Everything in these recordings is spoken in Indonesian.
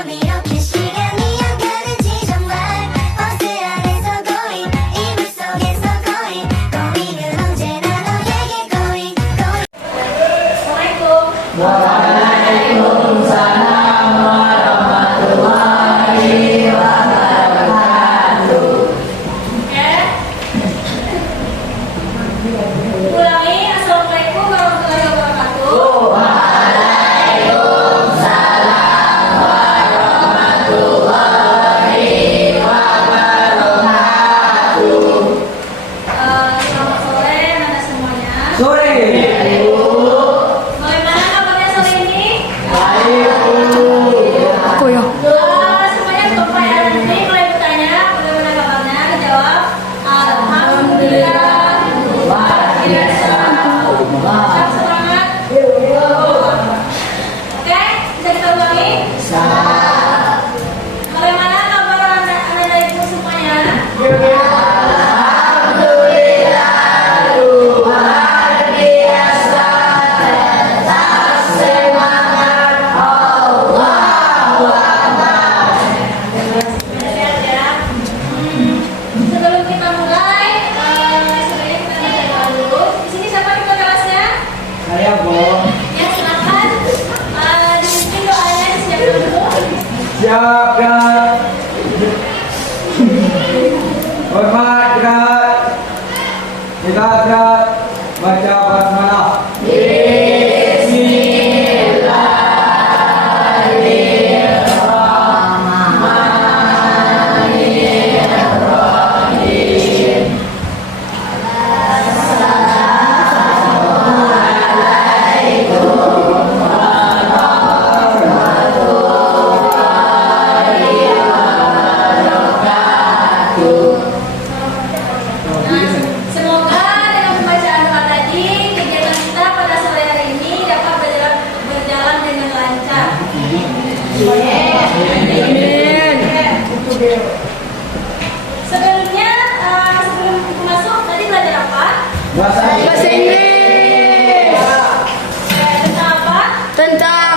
밤 이렇게 시간이 안 가는지 정말 버스 안에서 going 이불 속에서 going going은 언제나 너에게 going going. Ulangi, Assalamualaikum warahmatullahi wabarakatuh. Selamat sore, mana semuanya? Sore. Bagaimana kabarnya sore ini? Semuanya kompak ya. Nanti kalau ibu tanya bagaimana kabarnya, dijawab Alhamdulillah. Biasa. Tetap semangat. Oke, bisa kita ulangi? Bagaimana kabar anak-anak dan ibu semuanya? Sehat ya. Sebelum kita mulai, sebenarnya kita baca dulu. Di sini siapa yang kelasnya? Saya Bu. Ya silakan. Dipimpin doanya disiapkan dulu. Siapkan. Hormat gerak. Kita gerak baca basmalah. Semoga dengan pembacaan doa tadi kegiatan kita pada sore hari ini dapat berjalan dengan lancar. Sebelumnya, sebelum masuk tadi belajar apa? Bahasa Inggris. Tentang apa? Tentang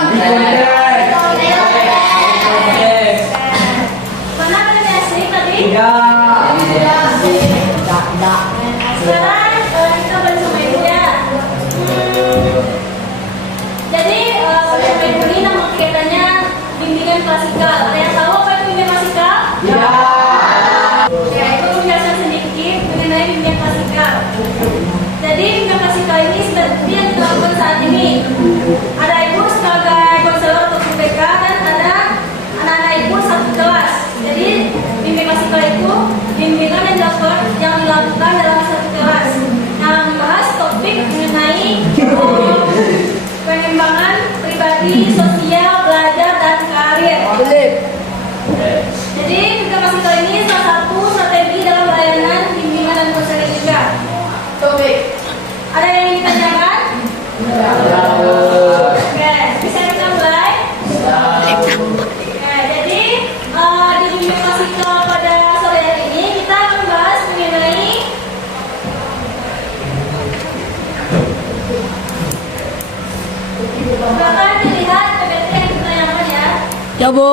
Mana belajar asing tadi? Sekarang kita balik sama ibu ya. Jadi sama ibu ini nama kegiatannya bimbingan klasikal. Ada yang tahu apa itu bimbingan klasikal? Ya, itu penjelasan sedikit mengenai bimbingan klasikal. Jadi bimbingan klasikal ini seperti yang kita lakukan saat ini. Ada ibu sebagai konselor atau PK dan ada anak-anak ibu satu kelas. Jadi bimbingan klasikal itu bimbingan yang dilakukan dalam satu kelas yang membahas topik mengenai pengembangan pribadi, sosial, belajar, dan karir. Jadi bimbingan klasikal ini salah satu strategi dalam layanan bimbingan dan konseling juga. Ada yang ingin ditanyakan? Oke, bisa kita mulai? Oke, jadi di bimbingan klasikal pada sore hari ini kita akan membahas mengenai silakan dilihat PPT yang ditanyakan ya. Ya Bu.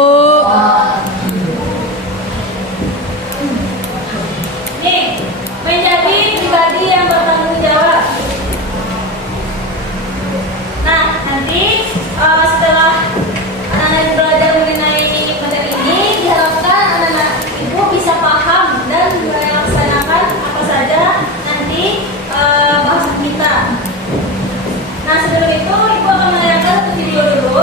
Nih, menjadi pribadi yang bertanggung jawab. Nah, nanti setelah anak-anak belajar mengenai materi ini, diharapkan anak-anak ibu bisa paham dan melaksanakan apa saja nanti bahasan kita. Nah, sebelum itu ibu akan menayangkan satu video dulu.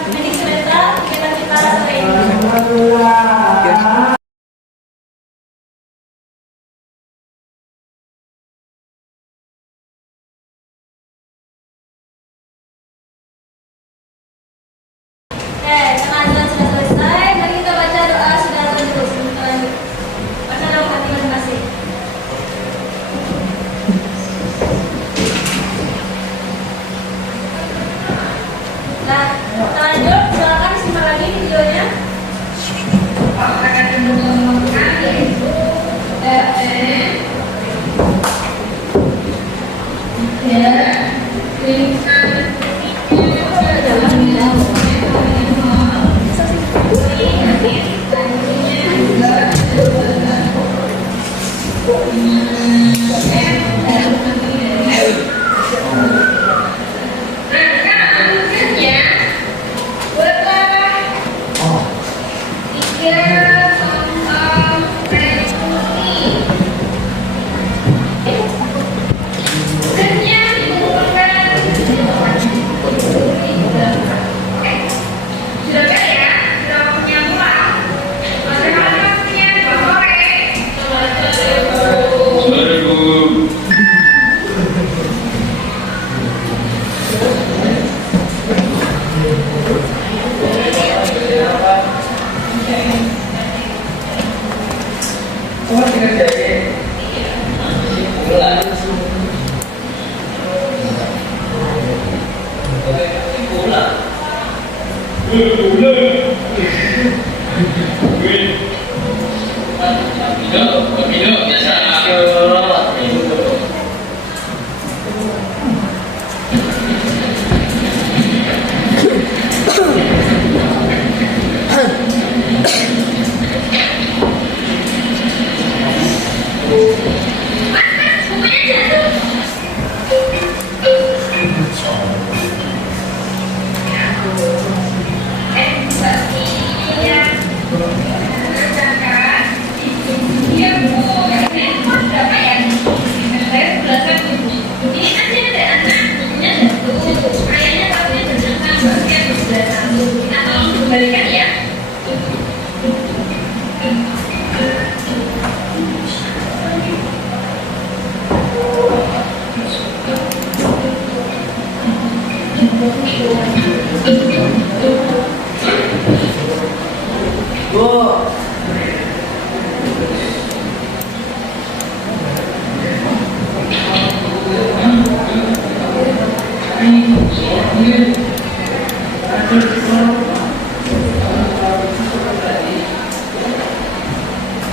Pendidik semester kegiatan kita sore ini. Oke, karena ajaran sudah selesai, mari kita baca doa saudara penulis sebelum kita lanjut. Baca dalam hati masing-masing. Nah, kita lanjut, silakan simak lagi videonya.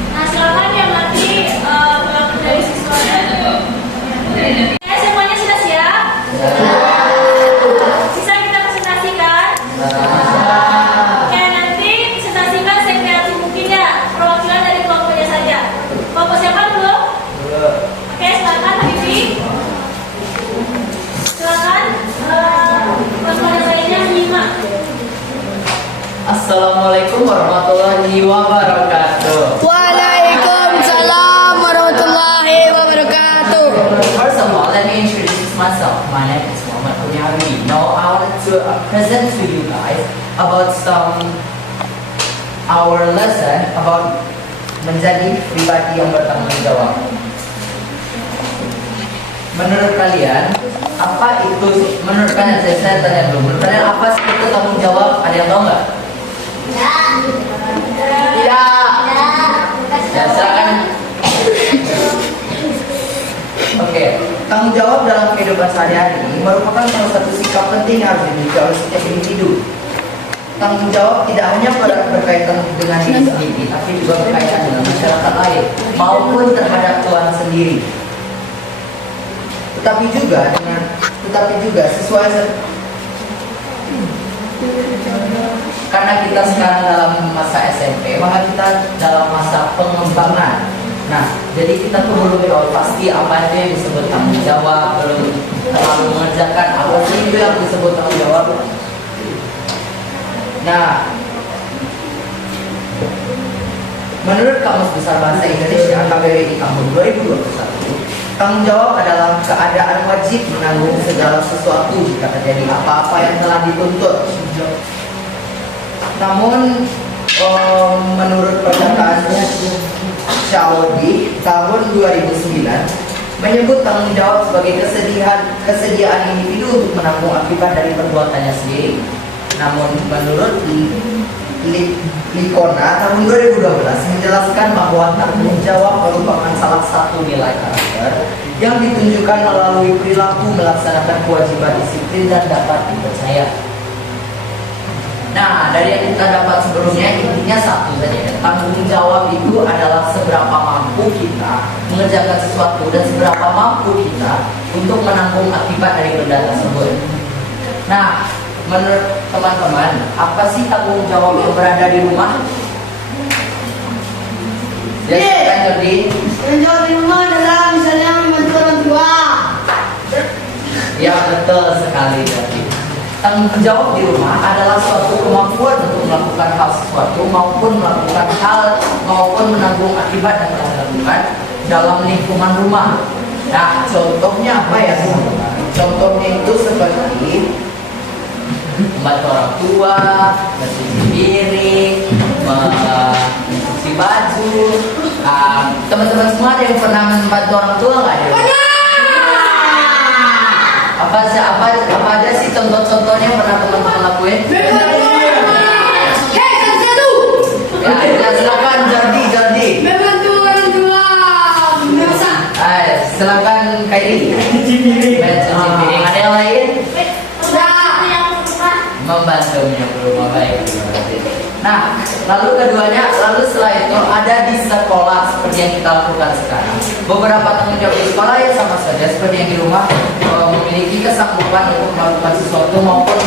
Nah, silakan yang nanti melakukan dari siswanya. Oke, semuanya sudah siap? Bisa kita presentasikan? Oke, nanti presentasikan sekreasi mungkin ya, perwakilan dari kelompoknya saja. Kelompok siapa dulu? Oke, silakan Habibie. Silakan kelompok yang lainnya menyimak. Assalamualaikum warahmatullahi wabarakatuh. Waalaikumsalam warahmatullahi wabarakatuh. First of all, let me introduce myself. My name is Muhammad Kurniawi. Now I want to present to you guys about our lesson about menjadi pribadi yang bertanggung jawab. Menurut kalian, apa itu? Menurut kalian, saya tanya dulu. Menurut kalian apa sih itu tanggung jawab? Ada yang tahu nggak? Tidak. Ya, silakan. Oke, tanggung jawab dalam kehidupan sehari-hari merupakan salah satu sikap penting yang harus dimiliki oleh setiap individu. Tanggung jawab tidak hanya berkaitan dengan diri sendiri, tapi juga berkaitan dengan masyarakat lain maupun terhadap Tuhan sendiri. Tetapi juga sesuai karena kita sekarang dalam masa SMP, maka kita dalam masa pengembangan. Nah, jadi kita tuh belum tahu pasti apa itu yang disebut tanggung jawab, belum terlalu mengerjakan apa sih itu yang disebut tanggung jawab. Nah, menurut Kamus Besar Bahasa Indonesia KBBI tahun 2021, tanggung jawab adalah keadaan wajib menanggung segala sesuatu jika terjadi apa-apa yang telah dituntut. Namun menurut pernyataan Syawodi tahun 2009 menyebut tanggung jawab sebagai kesediaan individu untuk menanggung akibat dari perbuatannya sendiri. Namun menurut Likona tahun 2012 menjelaskan bahwa tanggung jawab merupakan salah satu nilai karakter yang ditunjukkan melalui perilaku melaksanakan kewajiban disiplin dan dapat dipercaya. Nah, dari yang kita dapat sebelumnya intinya satu saja. Tanggung jawab itu adalah seberapa mampu kita mengerjakan sesuatu dan seberapa mampu kita untuk menanggung akibat dari benda tersebut. Nah, menurut teman-teman, apa sih tanggung jawab yang berada di rumah? Kan jadi Tanggung jawab di rumah adalah misalnya membantu orang tua. ya betul sekali jadi. Tanggung jawab di rumah adalah suatu kemampuan untuk melakukan hal sesuatu maupun melakukan hal maupun menanggung akibat yang telah dilakukan dalam lingkungan rumah. Nah, contohnya apa ya teman-teman? Contohnya itu seperti membantu orang tua, mencuci piring, mencuci baju. Teman-teman semua ada yang pernah membantu orang tua nggak? Apa aja sih contoh-contohnya yang pernah teman-teman lakuin? Ya, silakan Jardi. Membantu orang tua memasak. Silakan Kairi. Mencuci piring. Ada yang lain? Membantu menyapu rumah baik. Nah, lalu setelah itu ada di sekolah seperti yang kita lakukan sekarang. Beberapa tanggung jawab di sekolah ya sama saja seperti yang di rumah, memiliki kesanggupan untuk melakukan sesuatu maupun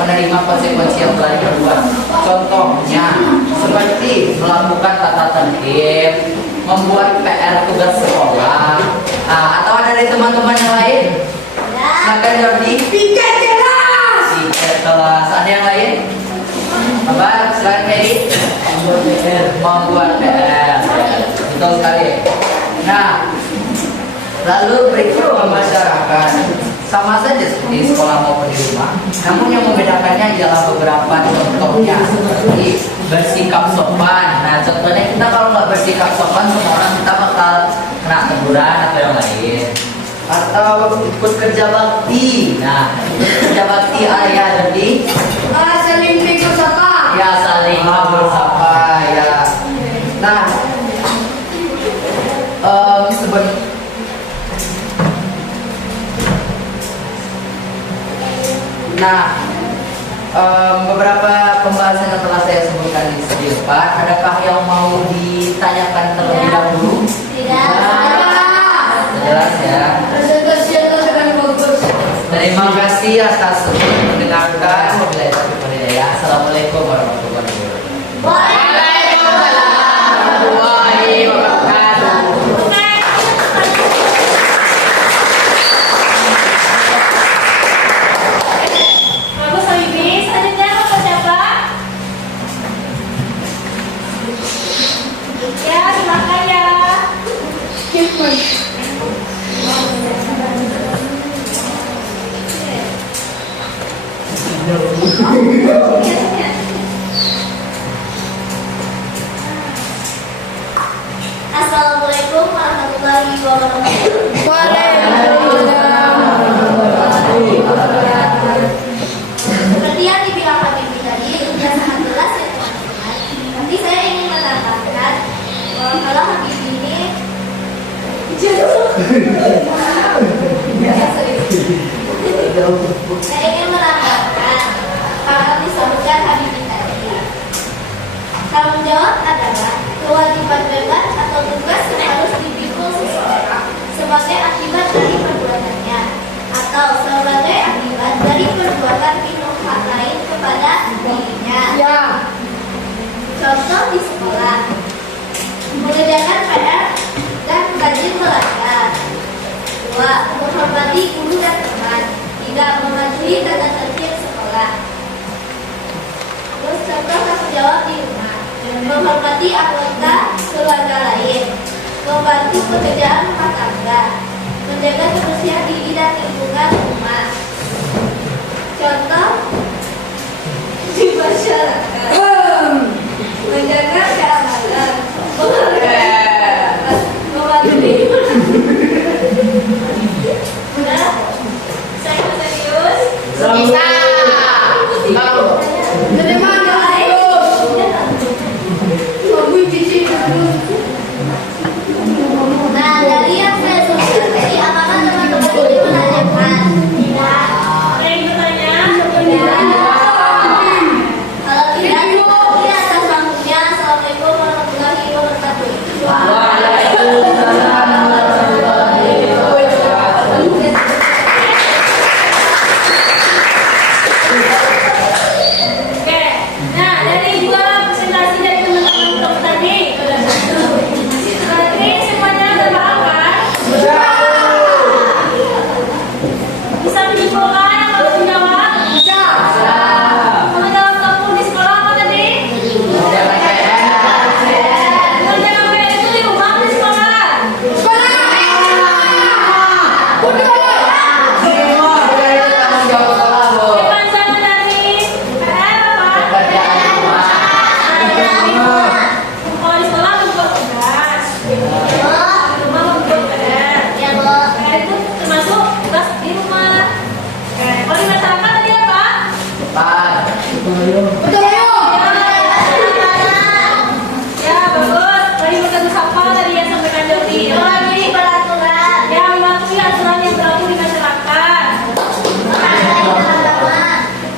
menerima konsekuensi yang telah diperbuat. Contohnya seperti melakukan tata tertib, membuat PR tugas sekolah, atau ada dari teman-teman yang lain? Silakan Jordi. Piket kelas. Kelas. Ada yang lain? Apa? Silakan Keri. Membuat PR. Betul sekali. Nah, lalu berikut masyarakat sama saja seperti sekolah maupun di rumah. Namun yang membedakannya ialah beberapa contohnya seperti bersikap sopan. Nah, contohnya kita kalau nggak bersikap sopan semua orang kita bakal kena teguran atau yang lain. Atau ikut kerja bakti. Nah, ikut kerja bakti ayah jadi Saling pikir sapa. ya saling bersapa ya. Nah, beberapa pembahasan yang telah saya sebutkan di depan, adakah yang mau ditanyakan terlebih dahulu? Jelas ya. Presentasi yang dengan bagus. Terima kasih atas mendengarkan. Wabillahi taufiq wal hidayah. Assalamualaikum warahmatullahi wabarakatuh. Waalaikumsalam warahmatullahi wabarakatuh. Bagus Habibie, selanjutnya Bapak siapa? Ya, silakan ya. Assalamualaikum warahmatullahi wabarakatuh. Waalaikumsalam warahmatullahi wabarakatuh. Seperti yang dibilang Pak Bibi tadi, sudah sangat jelas ya teman-teman. Nanti saya ingin menambahkan kalau Habib ini saya ingin menambahkan kalau disebutkan Habib tadi. Tanggung jawab adalah kewajiban bebas atau tugas yang harus dipikul seseorang sebagai akibat dari perbuatannya atau sebagai akibat dari perbuatan pihak lain kepada dirinya. Ya. Contoh di sekolah, mengerjakan PR dan rajin belajar. 2. Menghormati guru dan teman. 3. Mematuhi tata tertib sekolah. Terus contoh tanggung jawab di rumah, menghormati anggota keluarga lain, membantu pekerjaan rumah tangga, menjaga kebersihan diri dan lingkungan rumah. Contoh di masyarakat. ini juga presentasi dari teman-teman untuk tadi. Berarti semuanya udah paham kan? Bisa menyimpulkan yang harus menjawab? Bisa. Menjawab kamu di sekolah apa tadi? Mengerjakan PR itu di rumah atau di sekolah? Semua berada di tanggung jawab sekolah, Bu. Depan sana dari PR apa? Pekerjaan rumah. Kalau di sekolah membuat tugas. Di rumah membuat PR. PR itu termasuk tugas di rumah. Kalau di masyarakat tadi apa? Depan. Ya, bagus. Tadi berkata siapa tadi yang sampaikan Jody? Ya, mematuhi aturan yang berlaku di masyarakat.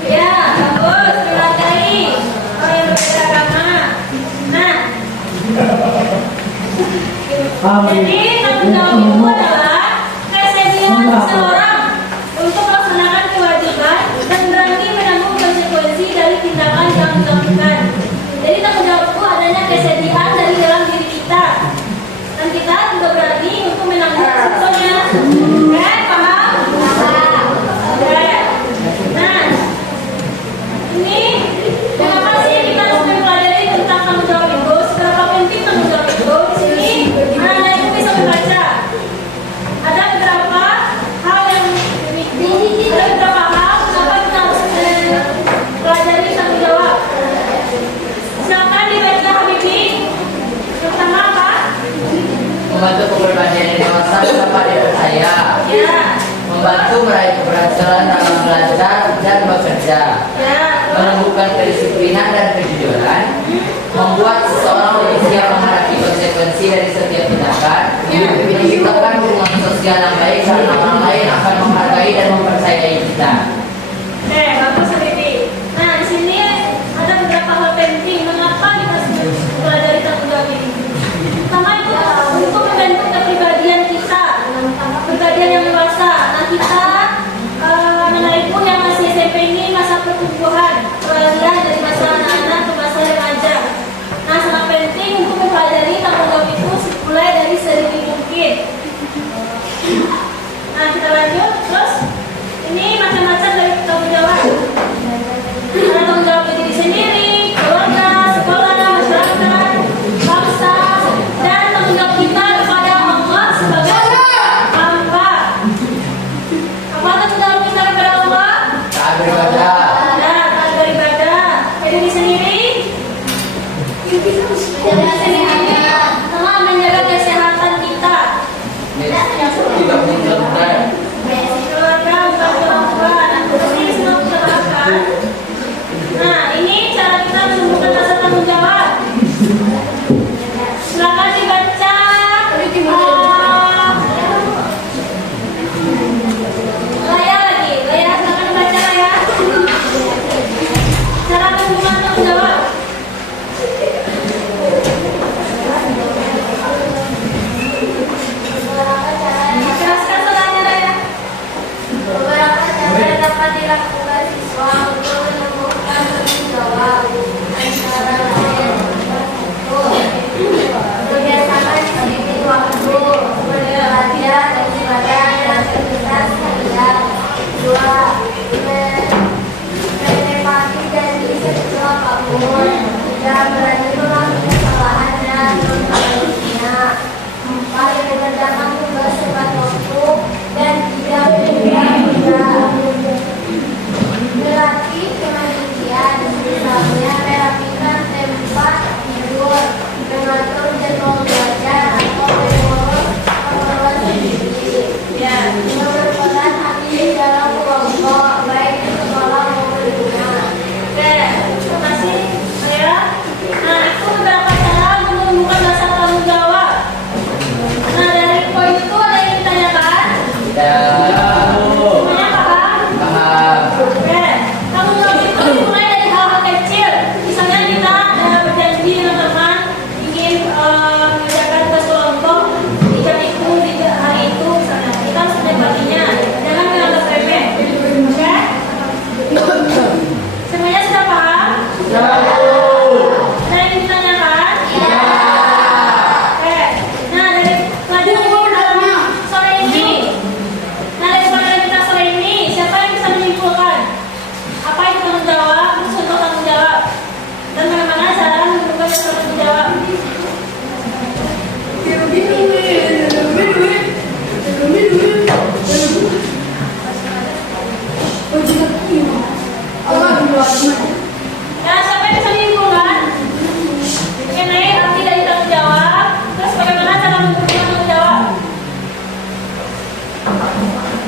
Ya, bagus. Dihargai orang yang berbeda agama. Nah, jadi tanggung jawab itu adalah kesediaan seseorang untuk melaksanakan kewajiban dan berani menanggung konsekuensi dari tindakan yang dilakukan. Jadi tanggung jawab itu adanya kesediaan dari dalam diri kita dan kita juga berani untuk menanggung resikonya. Oke, paham? Oke. Nah, ini kenapa sih kita harus mempelajari tentang tanggung jawab itu? Seberapa penting tanggung jawab itu? Di sini anak-anak itu bisa membaca. Ada beberapa hal yang ada beberapa hal kenapa kita harus mempelajari tanggung jawab. Silakan dibaca Habibi. Yang pertama apa? Membantu kepribadian yang dewasa dapat dipercaya. Ya, Membantu meraih keberhasilan dalam belajar dan bekerja. ya. Menumbuhkan kedisiplinan dan kejujuran. Membuat seseorang lebih siap menghadapi konsekuensi dari setiap tindakan. Menciptakan hubungan sosial yang baik karena orang lain akan menghargai dan mempercayai kita. Oke, bagus Habibi. Nah, di sini ada beberapa hal penting mengapa kita harus mempelajari tanggung jawab ini. Pertama itu untuk membentuk kepribadian kita, kepribadian yang dewasa. Nah, kita anak-anak ibu yang masih SMP ini masa pertumbuhan, peralihan dari masa anak-anak ke masa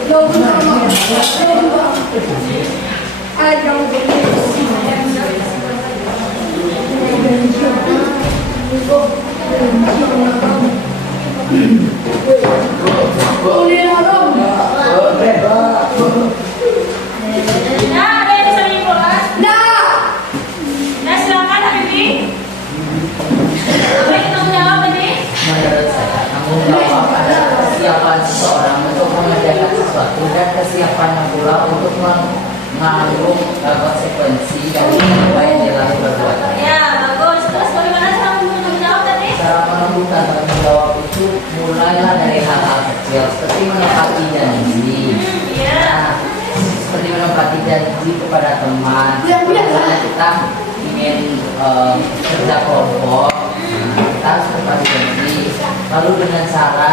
Nah, ada yang bisa menyimpulkan? Nah, silakan Habibie. Apa yang tanggung jawab tadi? Menurut saya, tanggung jawab adalah kesiapan seseorang untuk mengerjakan sesuatu dan kesiapannya pula untuk menanggung konsekuensi dari apa yang telah diperbuat. Ya, bagus. Terus bagaimana cara tanggung jawab tadi? Cara menemukan tanggung jawab itu mulailah dari hal-hal kecil seperti menepati janji. Iya. Nah, seperti menepati janji kepada teman. Misalnya kita ingin kerja kelompok, kita harus menepati janji. Lalu dengan cara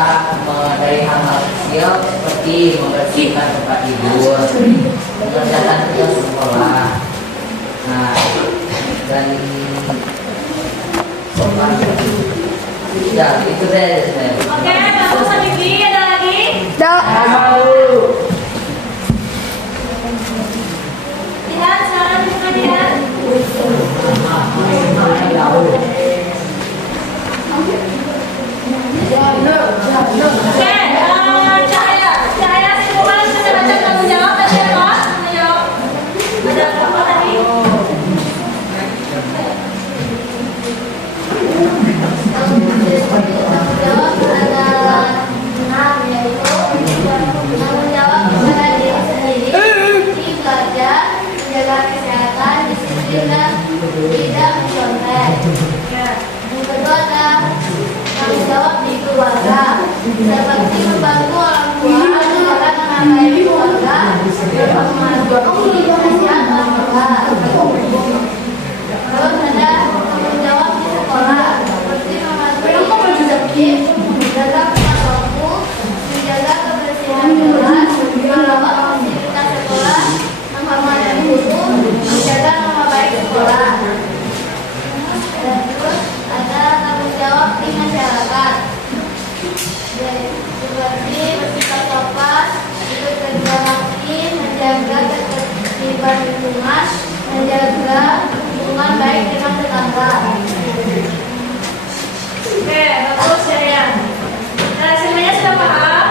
dari hal-hal kecil seperti membersihkan tempat tidur, mengerjakan tugas sekolah. Nah, dan ya itu deh. Oke, bagus Habibie. Ada lagi? Lihat, sekarang bukan lihat. Oke, Cahaya. Cahaya, simpulan macam tanggung jawab tadi apa? Tanggung jawab. Ada apa tadi? Tanggung jawab adalah yaitu tanggung jawab kepada diri sendiri, belajar, menjaga kesehatan, disiplin dan tidak mencontek. Yang kedua adalah tanggung jawab di keluarga, seperti membantu orang tua dalam menafkahi keluarga, memahami nasihat orang tua. Terus ada tanggung jawab di sekolah, seperti membantu tertib, menjaga tepat waktu, menjaga kebersihan kelas, merawat fasilitas sekolah, menghormati guru, menjaga nama baik sekolah. Dan terus ada tanggung jawab di masyarakat, seperti bersikap sopan, ikut kerja bakti, menjaga ketertiban lingkungan, menjaga hubungan baik dengan tetangga. Oke, bagus ya. Nah, semuanya sudah paham?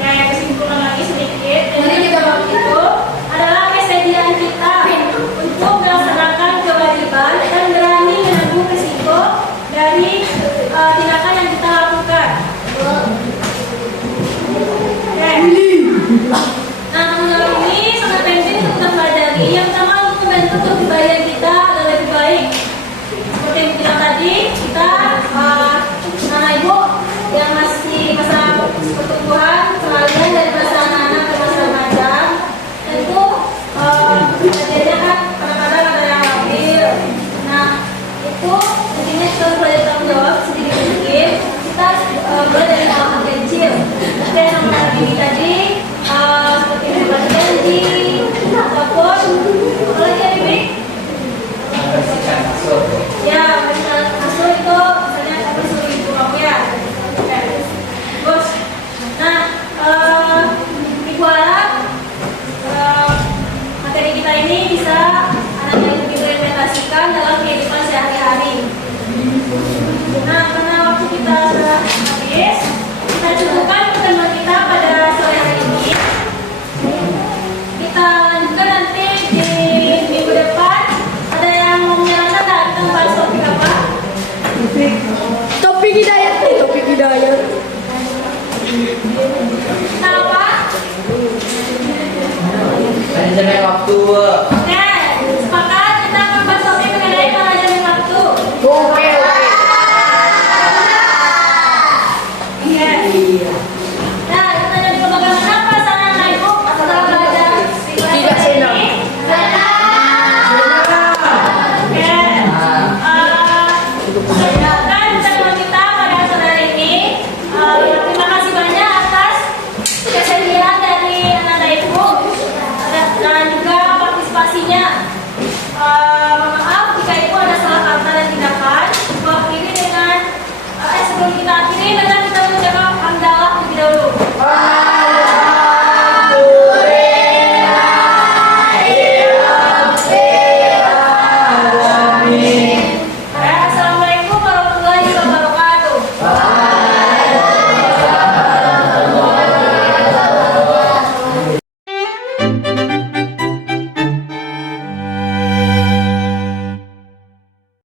Nah, kesimpulan lagi sedikit. Jadi kita itu adalah kesediaan kita untuk melaksanakan kewajiban dan berani menanggung risiko dari tindakan yang kita lakukan. Oke. Nah, tanggung jawab ini sangat penting untuk kita pelajari. Yang pertama untuk membentuk kepribadian kita agar lebih baik. Seperti yang bilang tadi, kita anak ibu yang masih masa pertumbuhan, kalian dari masa anak-anak ke masa remaja, tentu kejadiannya kan kadang-kadang ada yang labil. Nah, itu intinya kita harus belajar tanggung jawab sedikit-sedikit. Kita mulai dari hal-hal kecil. Oke, yang lagi tadi seperti membuat janji ataupun